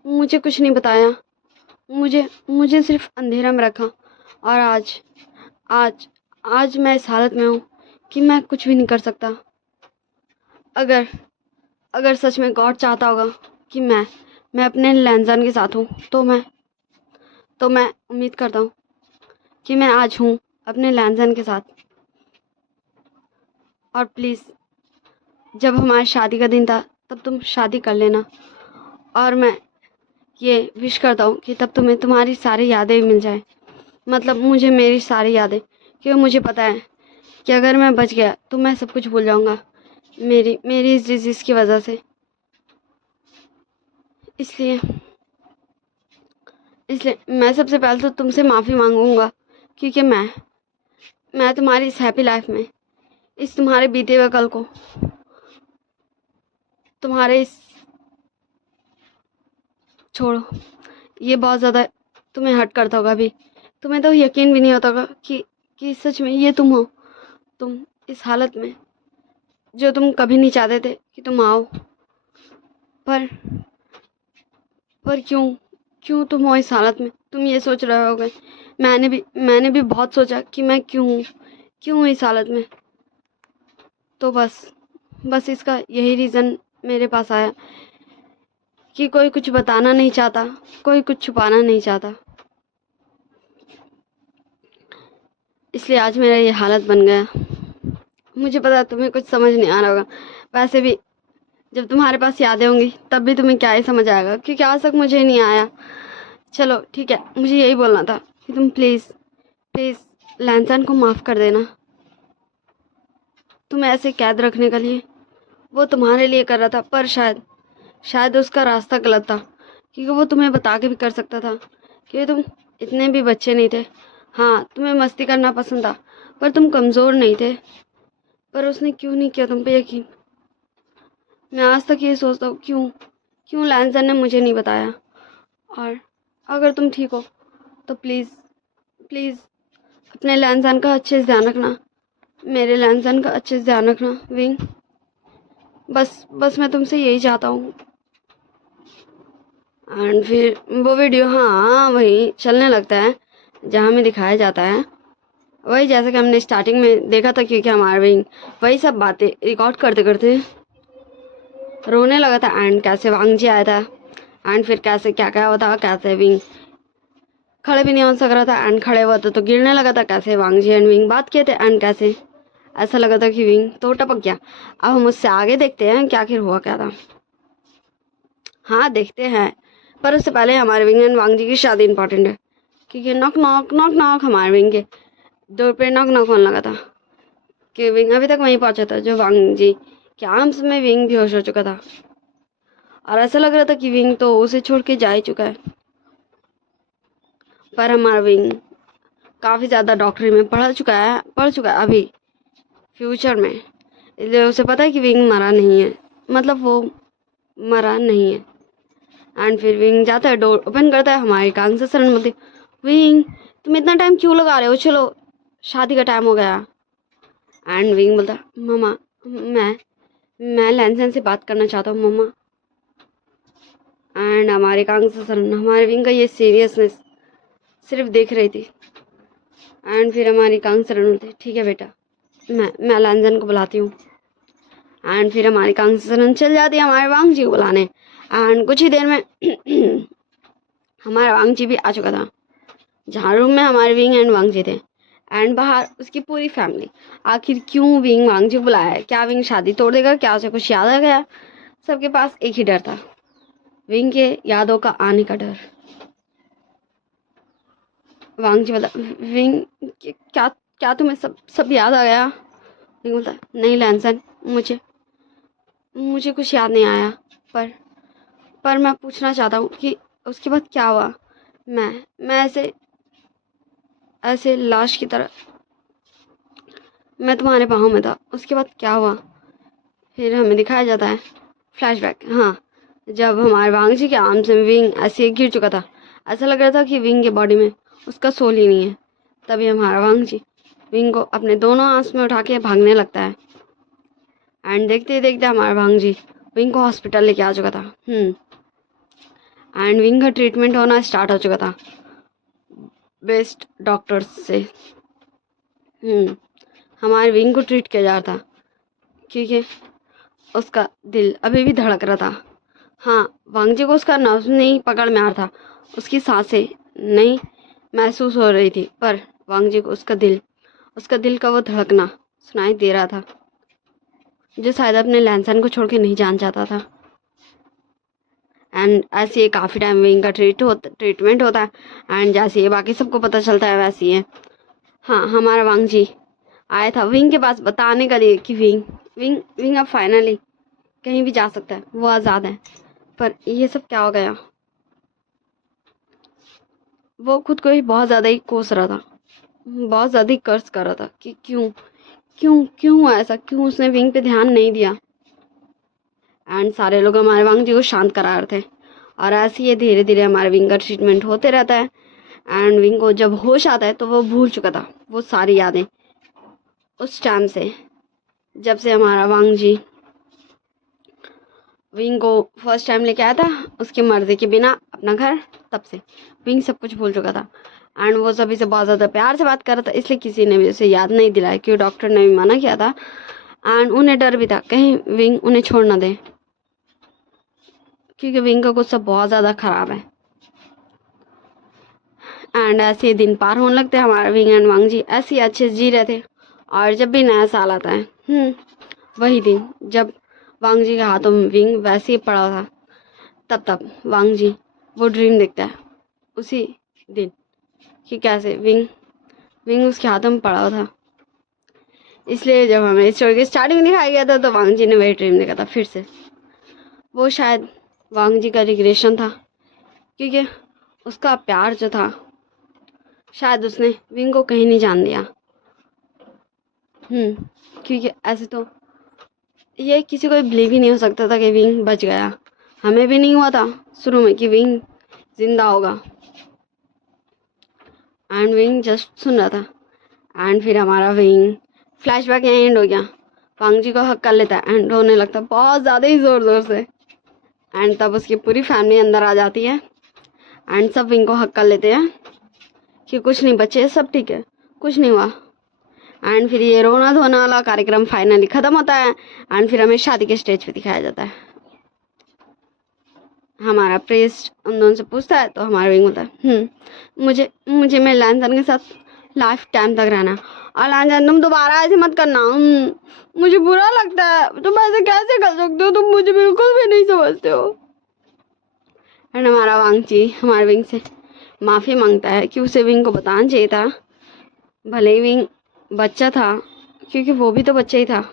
मुझे कुछ नहीं बताया, मुझे सिर्फ अंधेरा में रखा। और आज मैं इस हालत में हूँ कि मैं कुछ भी नहीं कर सकता। अगर सच में गॉड चाहता होगा कि मैं अपने लैंजान के साथ हूँ तो मैं उम्मीद करता हूँ कि मैं आज हूँ अपने लैंजान के साथ। और प्लीज़ जब हमारी शादी का दिन था तब तुम शादी कर लेना, और मैं ये विश करता हूँ कि तब तुम्हें तुम्हारी सारी यादें मिल जाए, मतलब मुझे मेरी सारी यादें, क्योंकि मुझे पता है कि अगर मैं बच गया तो मैं सब कुछ भूल जाऊँगा मेरी इस डिजीज़ की वजह से। इसलिए मैं सबसे पहले तो तुमसे माफ़ी मांगूंगा, क्योंकि मैं तुम्हारी इस हैप्पी लाइफ में, इस तुम्हारे बीते हुए कल को, तुम्हारे इस छोड़ो ये बहुत ज़्यादा तुम्हें हर्ट करता होगा। अभी तुम्हें तो यकीन भी नहीं होता होगा कि सच में ये तुम हो, तुम इस हालत में जो तुम कभी नहीं चाहते थे कि तुम आओ, पर क्यों तुम हो इस हालत में। तुम ये सोच रहे होगे, मैंने भी बहुत सोचा कि मैं क्यों हूँ इस हालत में। तो बस इसका यही रीज़न मेरे पास आया कि कोई कुछ बताना नहीं चाहता, कोई कुछ छुपाना नहीं चाहता, इसलिए आज मेरा ये हालत बन गया। मुझे पता है तुम्हें कुछ समझ नहीं आ रहा होगा, वैसे भी जब तुम्हारे पास यादें होंगी तब भी तुम्हें क्या ही समझ आएगा, क्योंकि आज तक मुझे नहीं आया। चलो ठीक है, मुझे यही बोलना था कि तुम प्लीज़ लैंसन को माफ़ कर देना। तुम्हें ऐसे कैद रखने के लिए वो तुम्हारे लिए कर रहा था, पर शायद उसका रास्ता गलत था, क्योंकि वो तुम्हें बता के भी कर सकता था कि तुम इतने भी बच्चे नहीं थे। हाँ तुम्हें मस्ती करना पसंद था, पर तुम कमज़ोर नहीं थे। पर उसने क्यों नहीं किया तुम पे यकीन। मैं आज तक ये सोचता हूँ क्यों लैंसन ने मुझे नहीं बताया। और अगर तुम ठीक हो तो प्लीज़ अपने लैंसन का अच्छे से ध्यान रखना, मेरे लैंसन का अच्छे से ध्यान रखना विंग। बस मैं तुमसे यही चाहता हूँ। एंड फिर वो वीडियो हाँ वही चलने लगता है जहाँ में दिखाया जाता है, वही जैसे कि हमने स्टार्टिंग में देखा था, क्योंकि हमारा विंग वही सब बातें रिकॉर्ड करते करते रोने लगा था। एंड कैसे वांग जी आया था, एंड फिर कैसे क्या क्या हुआ था, कैसे विंग खड़े भी नहीं हो सक रहा था, एंड खड़े हुआ तो गिरने लगा था, कैसे वांग जी एंड विंग बात किए थे, एंड कैसे ऐसा लगा था कि विंग तो टपक गया। अब हम उससे आगे देखते हैं कि आखिर हुआ क्या था। हाँ देखते हैं, पर उससे पहले हमारे विंग एंड वांग जी की शादी इंपॉर्टेंट है, क्योंकि नॉक नॉक नॉक नॉक हमारे विंग के डोर पे नॉक नॉक होने लगा था कि विंग अभी तक वहीं पहुंचा था, जो वांग जी के आर्म्स में विंग बेहोश हो चुका था, और ऐसा लग रहा था कि विंग तो उसे छोड़ के जा ही चुका है। पर हमारा विंग काफ़ी ज़्यादा डॉक्टरी में पढ़ चुका है अभी फ्यूचर में, इसलिए उसे पता है कि विंग मरा नहीं है, मतलब वो मरा नहीं है। एंड फिर विंग जाता है, डोर ओपन करता है, हमारी कांग से शरण बोलती, विंग तुम इतना टाइम क्यों लगा रहे हो, चलो शादी का टाइम हो गया। एंड विंग बोलता, मम्मा मैं लैंसन से बात करना चाहता हूँ मम्मा। एंड हमारे कांग से शरण हमारे विंग का ये सीरियसनेस सिर्फ देख रही थी। एंड फिर हमारी कांग से शरण बोलती, ठीक है बेटा, मैं लैंसन को बुलाती हूँ। एंड फिर हमारी कांग से शरण चल जाती है हमारे वांग जी को बुलाने। एंड कुछ ही देर में हमारा वांग जी भी आ चुका था, जहाँ रूम में हमारे विंग एंड वांग जी थे, एंड बाहर उसकी पूरी फैमिली। आखिर क्यों विंग वांग जी बुलाया है, क्या विंग शादी तोड़ देगा, क्या उसे कुछ याद आ गया। सबके पास एक ही डर था, विंग के यादों का आने का डर। वांग जी बोला, विंग क्या क्या तुम्हें सब याद आ गया। विंग बोलता, नहीं लैंसन, मुझे कुछ याद नहीं आया, पर मैं पूछना चाहता हूँ कि उसके बाद क्या हुआ। मैं ऐसे लाश की तरह मैं तुम्हारे बाहों में था, उसके बाद क्या हुआ। फिर हमें दिखाया जाता है फ्लैशबैक, हाँ जब हमारे वांग जी के आर्म से विंग ऐसे गिर चुका था, ऐसा लग रहा था कि विंग के बॉडी में उसका सोल ही नहीं है। तभी हमारा वांग जी विंग को अपने दोनों आंस में उठा के भागने लगता है। एंड देखते ही देखते हमारा वांग जी विंग को हॉस्पिटल लेके आ चुका था। एंड विंग का ट्रीटमेंट होना स्टार्ट हो चुका था बेस्ट डॉक्टर्स से। हमारे विंग को ट्रीट किया जा रहा था, क्योंकि उसका दिल अभी भी धड़क रहा था। हाँ वांग जी को उसका नब्ज नहीं पकड़ में आ रहा था, उसकी सांसें नहीं महसूस हो रही थी, पर वांग जी को उसका दिल का वो धड़कना सुनाई दे रहा था, जो शायद अपने लैंसन को छोड़ के नहीं जान चाहता था। एंड ऐसे ही काफ़ी टाइम विंग का ट्रीटमेंट होता है, एंड जैसे ये बाकी सबको पता चलता है वैसे ही है। हाँ हमारा वांग जी आया था विंग के पास बताने के लिए कि विंग अब फाइनली कहीं भी जा सकता है, वो आज़ाद है। पर ये सब क्या हो गया। वो खुद को ही बहुत ज़्यादा ही कोस रहा था, बहुत ज़्यादा ही कर्ज कर रहा था कि क्यों क्यों क्यों हुआ ऐसा, क्यों उसने विंग पे ध्यान नहीं दिया। एंड सारे लोग हमारे वांग जी को शांत करा रहे थे, और ऐसे ही धीरे धीरे हमारे विंग का ट्रीटमेंट होते रहता है। एंड विंग को जब होश आता है तो वो भूल चुका था वो सारी यादें उस टाइम से, जब से हमारा वांग जी विंग को फर्स्ट टाइम लेके आया था उसकी मर्जी के बिना अपना घर, तब से विंग सब कुछ भूल चुका था। एंड वो सभी से बहुत ज़्यादा प्यार से बात कर रहा था, इसलिए किसी ने भी उसे याद नहीं दिलाया, क्योंकि डॉक्टर ने भी मना किया था। एंड उन्हें डर भी था कहीं विंग उन्हें छोड़ ना दे, क्योंकि विंग का गुस्सा बहुत ज़्यादा ख़राब है। एंड ऐसे दिन पार होने लगते हैं, हमारे विंग एंड वांग जी ऐसे ही अच्छे से जी रहे थे। और जब भी नया साल आता है वही दिन जब वांग जी के हाथों में विंग वैसे ही पड़ा था, तब वांग जी वो ड्रीम देखता है उसी दिन कि कैसे विंग उसके हाथों में पड़ा था। इसलिए जब हमें स्टोरी की स्टार्टिंग में दिखाया गया था तो वांग जी ने वही ड्रीम देखा था फिर से। वो शायद वांग जी का रिग्रेशन था, क्योंकि उसका प्यार जो था शायद उसने विंग को कहीं नहीं जान दिया। क्योंकि ऐसे तो ये किसी को बिलीव ही नहीं हो सकता था कि विंग बच गया। हमें भी नहीं हुआ था शुरू में कि विंग जिंदा होगा। एंड विंग जस्ट सुन रहा था। एंड फिर हमारा विंग फ्लैशबैक यहाँ एंड हो गया, वांग जी को हक कर लेता है एंड रोने लगता है बहुत ज़्यादा ही ज़ोर ज़ोर से। एंड तब उसकी पूरी फैमिली अंदर आ जाती है एंड सब विंग को हक कर लेते हैं कि कुछ नहीं बच्चे, सब ठीक है, कुछ नहीं हुआ। एंड फिर ये रोना धोना वाला कार्यक्रम फाइनली खत्म होता है एंड फिर हमें शादी के स्टेज पे दिखाया जाता है। हमारा प्रीस्ट उन दोनों से पूछता है तो हमारा विंग बोलता है मुझे मुझे मेरे लैंसन के साथ लाइफ टाइम तक रहना, और लैंसन तुम दोबारा ऐसे मत करना, मुझे बुरा लगता है, तुम ऐसे कैसे कर सकते हो, तुम मुझे बिल्कुल भी नहीं समझते हो। एंड हमारा वांगची हमारे विंग से माफ़ी मांगता है कि उसे विंग को बताना चाहिए था, भले ही विंग बच्चा था, क्योंकि वो भी तो बच्चा ही था,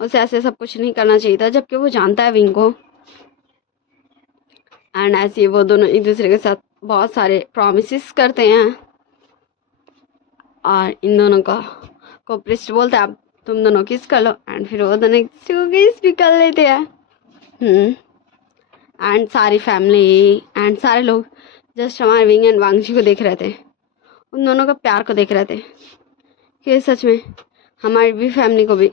उसे ऐसे सब कुछ नहीं करना चाहिए था, जबकि वो जानता है विंग को। एंड ऐसे वो दोनों एक दूसरे के साथ बहुत सारे प्रॉमिसेस करते हैं और इन दोनों को प्रिस्ट बोलता है अब तुम दोनों किस कर लो, एंड फिर वो दोनों किसी को किस भी कर लेते हैं। एंड सारी फैमिली एंड सारे लोग जस्ट हमारे विंग एंड वांगजी को देख रहे थे, उन दोनों का प्यार को देख रहे थे कि सच में हमारी भी फैमिली को भी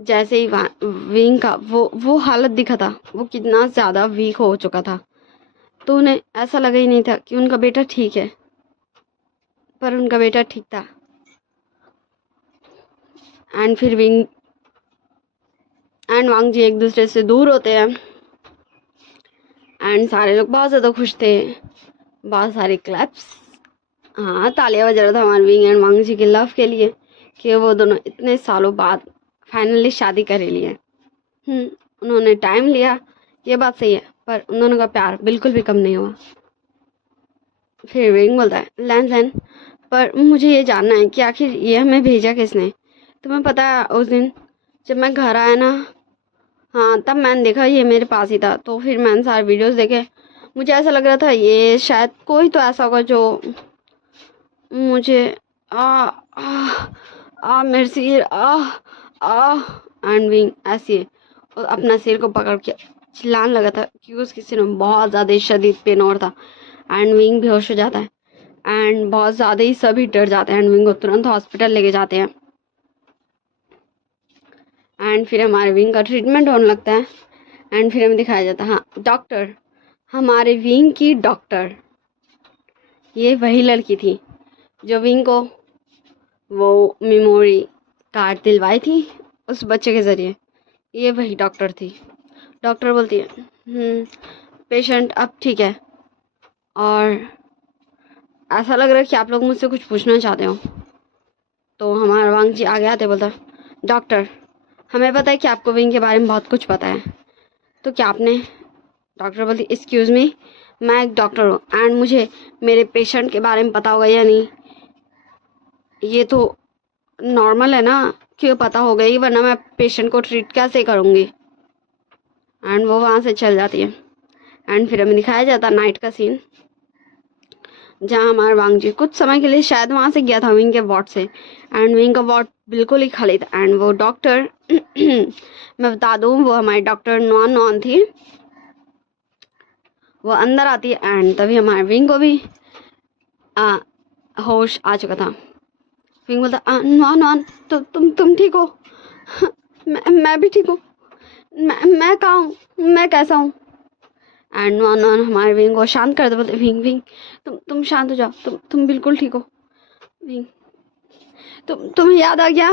जैसे ही विंग का वो हालत दिखा था, वो कितना ज़्यादा वीक हो चुका था, तो उन्हें ऐसा लगा ही नहीं था कि उनका बेटा ठीक है, पर उनका बेटा ठीक था। एंड फिर विंग एंड वांगजी एक दूसरे से दूर होते हैं एंड सारे लोग बहुत ज़्यादा खुश थे, बहुत सारे क्लैप्स, हाँ तालियां बज रहा था हमारे विंग एंड वांगजी के लव के लिए कि वो दोनों इतने सालों बाद फाइनली शादी कर लिए। उन्होंने टाइम लिया, ये बात सही है, पर उन दोनों का प्यार बिल्कुल भी कम नहीं हुआ। फिर विंग बोलता है लैन पर मुझे ये जानना है कि आखिर ये हमें भेजा किसने, तुम्हें पता है उस दिन जब मैं घर आया ना, हाँ तब मैंने देखा ये मेरे पास ही था, तो फिर मैंने सारे वीडियोस देखे, मुझे ऐसा लग रहा था ये शायद कोई तो ऐसा होगा जो मुझे मेरे सिर एंड विंग ऐसे अपना सिर को पकड़ के चिल्लाने लगा था क्योंकि उसके सिर में बहुत ज़्यादा शदीद पेन हो रहा था। एंड विंग बेहोश हो जाता है एंड बहुत ज़्यादा ही सभी डर जाते हैं एंड विंग को तुरंत हॉस्पिटल लेके जाते हैं। एंड फिर हमारे विंग का ट्रीटमेंट होने लगता है एंड फिर हमें दिखाया जाता है हाँ डॉक्टर, हमारे विंग की डॉक्टर, ये वही लड़की थी जो विंग को वो मेमोरी कार्ड दिलवाई थी उस बच्चे के ज़रिए, ये वही डॉक्टर थी। डॉक्टर बोलती है पेशेंट अब ठीक है, और ऐसा लग रहा है कि आप लोग मुझसे कुछ पूछना चाहते हो। तो हमारा वांगजी आगे आते बोलता डॉक्टर हमें पता है कि आपको विंग के बारे में बहुत कुछ पता है, तो क्या आपने, डॉक्टर बोलती एक्सक्यूज़ मी, मैं एक डॉक्टर हूँ एंड मुझे मेरे पेशेंट के बारे में पता होगा या नहीं, ये तो नॉर्मल है ना, क्यों पता होगा ही, वरना मैं पेशेंट को ट्रीट कैसे करूँगी। एंड वो वहाँ से चल जाती है एंड फिर हमें दिखाया जाता नाइट का सीन जहाँ हमारा वांगजी कुछ समय के लिए शायद वहाँ से गया था विंग के वार्ड से एंड विंग का वार्ड बिल्कुल ही खाली था एंड वो डॉक्टर मैं बता दूँ वो हमारी डॉक्टर नॉन थी, वो अंदर आती है एंड तभी हमारे विंग को भी होश आ चुका था। विंग बोलता नॉन तो तुम ठीक हो? मैं भी ठीक हूँ, मैं कहाँ हूँ, मैं कैसा हूँ? एंड नॉन हमारे विंग को शांत कर दे, बोलते विंग तुम शांत हो जाओ, तुम बिल्कुल ठीक हो विंग, तुम्हें याद आ गया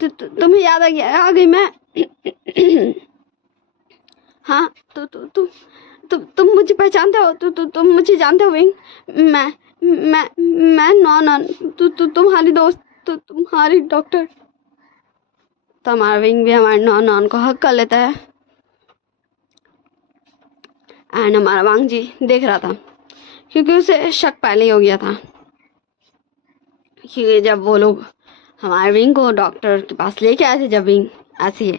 तुम्हें याद आ गई मैं हाँ तो तुम मुझे पहचानते हो, तुम मुझे जानते हो विंग, मैं नॉन तुम्हारी दोस्त, तुम्हारी डॉक्टर। तो हमारा विंग भी हमारे नॉन को हक कर लेता है एंड हमारा वांगजी देख रहा था क्योंकि उसे शक पहले ही हो गया था कि जब वो लोग हमारे विंग को डॉक्टर के पास लेके आए थे, जब विंग ऐसे ही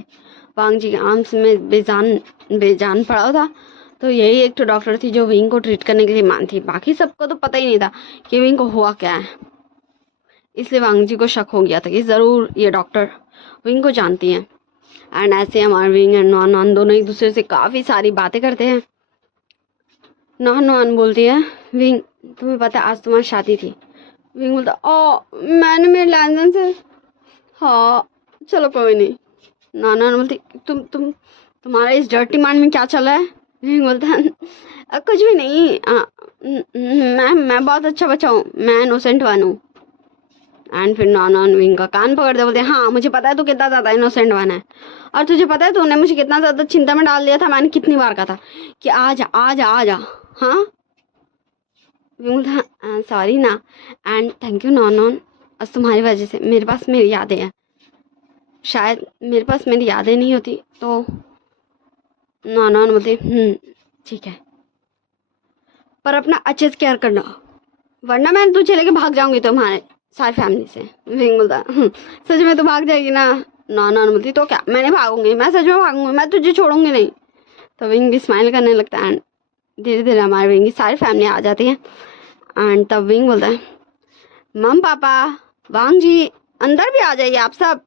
वांगजी के आर्म्स में बेजान पड़ा था, तो यही एक तो डॉक्टर थी जो विंग को ट्रीट करने के लिए मान थी, बाकी सबको तो पता ही नहीं था कि विंग को हुआ क्या है। इसलिए वांगजी को शक हो गया था कि ज़रूर ये डॉक्टर विंग को जानती हैं। एंड ऐसे हमारे विंग एंड नॉन दोनों एक दूसरे से काफ़ी सारी बातें करते हैं। नॉन बोलती है विंग तुम्हें पता है आज तुम्हारी शादी थी? विंग बोलता मैंने मेरे लैंसन से, हाँ चलो कोई नहीं। नॉन बोलती तुम्हारा इस डर्टी माइंड में क्या चल रहा है? विंग बोलता है कुछ भी नहीं, मैं बहुत अच्छा बच्चा हूँ, मैं इनोसेंट वन हूँ। एंड फिर नॉन विंग का कान पकड़ दे, बोलते हाँ मुझे पता है तू कितना ज़्यादा इनोसेंट वन है, और तुझे पता है तूने मुझे कितना ज़्यादा चिंता में डाल दिया था, मैंने कितनी बार कहा था कि आ जा आ जा आ जा। हाँ विंग बोलता सॉरी ना, एंड थैंक यू नॉन, बस तुम्हारी वजह से मेरे पास मेरी यादें हैं, शायद मेरे पास मेरी यादें नहीं होती तो। नॉन बोलते ठीक है, पर अपना अच्छे से केयर करना, वरना मैं तुझे लेके भाग जाऊंगी तुम्हारे सारी फैमिली से। विंग बोलता सच में तो भाग जाएगी ना? नॉन बोलती तो क्या, मैं नहीं भागूंगी, मैं सच में भागूंगी, मैं तुझे छोड़ूंगी नहीं। तो विंग भी स्माइल करने लगता है एंड धीरे धीरे हमारे विंग की सारी फैमिली आ जाती है। एंड तब विंग बोलता है मम पापा वांग जी अंदर भी आ जाइए, आप सब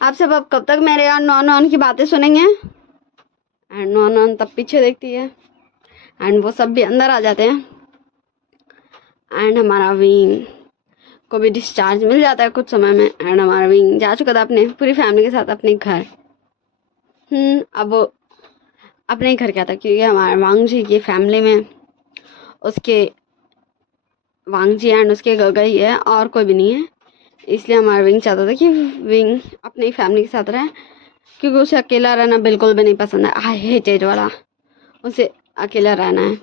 अब कब तक मेरे और नॉन की बातें सुनेंगे? एंड नॉन तब पीछे देखती है एंड वो सब भी अंदर आ जाते हैं। एंड हमारा विंग को भी डिस्चार्ज मिल जाता है कुछ समय में, एंड हमारा विंग जा चुका था अपने पूरी फैमिली के साथ अपने घर। अब वो अपने घर क्या था, क्योंकि हमारे वांग जी की फैमिली में उसके वांग जी एंड उसके गगा ही है और कोई भी नहीं है, इसलिए हमारा विंग चाहता था कि विंग अपनी फैमिली के साथ रहे, क्योंकि उसे अकेला रहना बिल्कुल भी नहीं पसंद है। आई हेट इट वाला, उसे अकेला रहना है,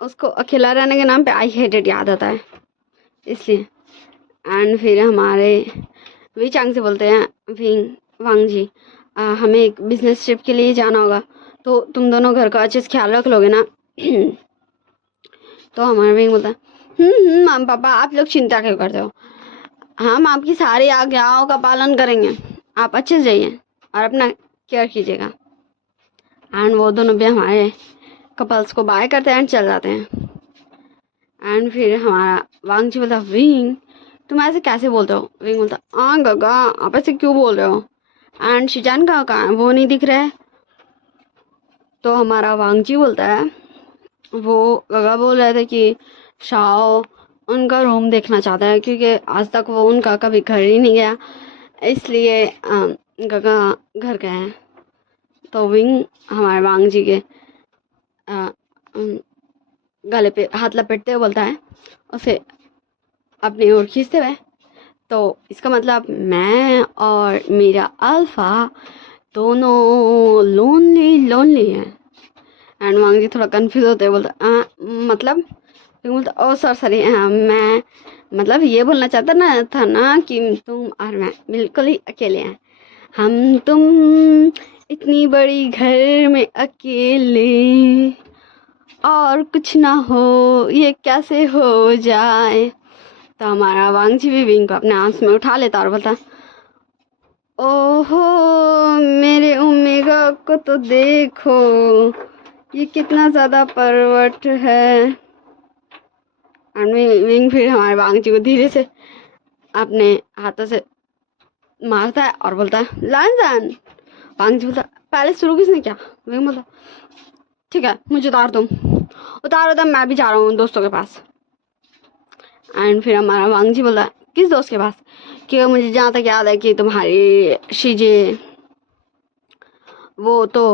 उसको अकेला रहने के नाम पे आई हेट इट याद आता है, इसलिए। एंड फिर हमारे वी चांग से बोलते हैं विंग वांग जी हमें एक बिजनेस ट्रिप के लिए जाना होगा, तो तुम दोनों घर का अच्छे से ख्याल रख लोगे ना? तो हमारा विंग बोलता है माम पापा आप लोग चिंता क्यों करते हो, हम आपकी सारी आज्ञाओं का पालन करेंगे, आप अच्छे से जाइए और अपना केयर कीजिएगा। एंड वो दोनों भी हमारे कपल्स को बाय करते हैं एंड चल जाते हैं। एंड फिर हमारा वांग जी बोलता विंग तुम ऐसे कैसे बोलते हो? विंग बोलता गगा आप ऐसे क्यों बोल रहे हो? एंड शिजान कहाँ है, वो नहीं दिख रहा है। तो हमारा वांग जी बोलता है वो गगा बोल रहे थे कि शाओ उनका रूम देखना चाहता है, क्योंकि आज तक वो उनका कभी घर ही नहीं गया, इसलिए गगा घर गए हैं। तो विंग हमारे वांग जी के गले पे हाथ लपेटते हुए बोलता है उसे अपनी ओर खींचते हुए, तो इसका मतलब मैं और मेरा अल्फा दोनों लोनली हैं। एंड वांग जी थोड़ा कंफ्यूज होते हैं, बोलता मतलब बोलता ओ सॉरी मैं मतलब ये बोलना चाहता ना था ना कि तुम और मैं बिल्कुल ही अकेले हैं, हम तुम इतनी बड़ी घर में अकेले और कुछ ना हो ये कैसे हो जाए। तो हमारा वांग जी भी विंग को अपने आंस में उठा लेता और बोलता ओहो मेरे ओमेगा को तो देखो ये कितना ज़्यादा परवट है। एंड विंग फिर हमारे वांग जी को धीरे से अपने हाथों से मारता है और बोलता है लानजान। वांग जी बोलता पहले शुरू किसने किया? विंग बोलता ठीक है मुझे उतारो तब मैं भी जा रहा हूँ दोस्तों के पास। एंड फिर हमारा वांग जी बोलता किस दोस्त के पास? क्योंकि मुझे जहाँ तक याद है कि तुम्हारी शीजे वो तो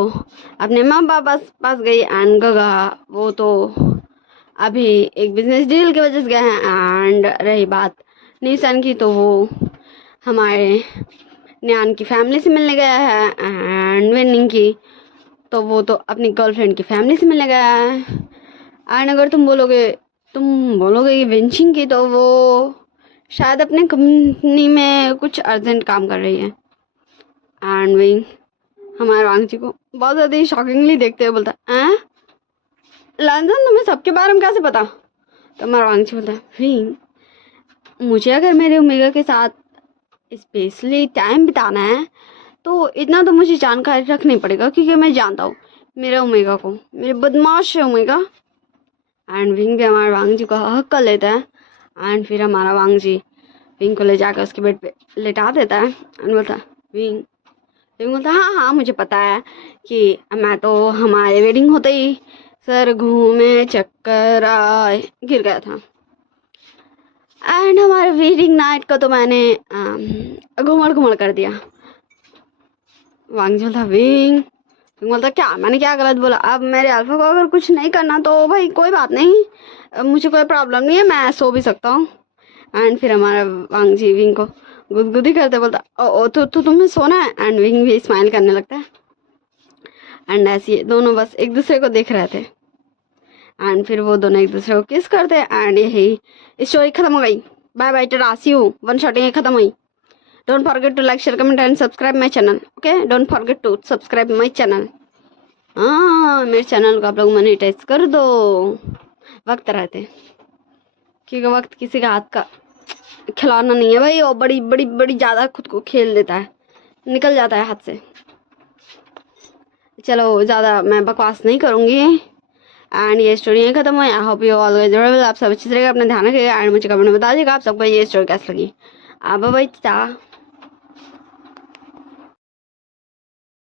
अपने माँ बाप पास गई, एंड गगा वो तो अभी एक बिजनेस डील की वजह से गए हैं। एंड रही बात निशान की, तो वो हमारे न्यान की फैमिली से मिलने गया है। एंड विनिंग की तो वो तो अपनी गर्लफ्रेंड की फैमिली से मिलने गया है। एंड अगर तुम बोलोगे कि विंचिंग की, तो वो शायद अपने कंपनी में कुछ अर्जेंट काम कर रही है। एंड विंग हमारे वांग जी को बहुत ज़्यादा ही शॉकिंगली देखते हुए बोलता है लांजन तुम्हें सबके बारे में कैसे पता? तो हमारा वांग जी बोलता है विंग मुझे अगर मेरे ओमेगा के साथ स्पेशली टाइम बिताना है तो इतना तो मुझे जानकारी रखनी पड़ेगा, क्योंकि मैं जानता हूँ मेरे ओमेगा को, मेरे बदमाश है ओमेगा। एंड विंग भी हमारे वांग जी को हक कर लेता है। एंड फिर हमारा वांग जी विंग को ले जाकर उसके बेड पे लेटा देता है एंड बोलता है विंग बोलता हाँ मुझे पता है कि मैं तो हमारे वेडिंग होते ही सर घूमे चक्कर आए गिर गया था। एंड हमारे वेडिंग नाइट का तो मैंने घुमड़ कर दिया। वांग बोलता विंग, विंग बोलता क्या, मैंने क्या गलत बोला? अब मेरे अल्फा को अगर कुछ नहीं करना तो भाई कोई बात नहीं, मुझे कोई प्रॉब्लम नहीं है, मैं सो भी सकता हूँ। एंड फिर हमारा वांग जी विंग को गुदगुदी करते बोलता ओ ओ तो तुम्हें सोना है। एंड विंग भी स्माइल करने लगता है। एंड ऐसे दोनों बस एक दूसरे को देख रहे थे। एंड फिर वो दोनों एक दूसरे को किस करते। एंड यही स्टोरी खत्म हो गई। Bye bye, tata, see you. One shooting खत्म हुई। Don't forget to like, share, comment and subscribe my channel. Okay, don't forget to subscribe my channel. हाँ, मेरे चैनल को आप लोग मोनेटाइज कर दो वक्त रहते, क्योंकि वक्त किसी का हाथ का खिलौना नहीं है भाई, और बड़ी बड़ी बड़ी ज्यादा खुद को खेल देता है, निकल जाता है हाथ से। चलो ज्यादा मैं बकवास नहीं करूंगी। एंड ये स्टोरी यहीं खत्म हुई। आई होप यू ऑलवेज आप सब अच्छी तरह अपना ध्यान रखिएगा एंड मुझे कमेंट में बता दीजिएगा आप सबको ये स्टोरी कैसी लगी। अब भाई टा।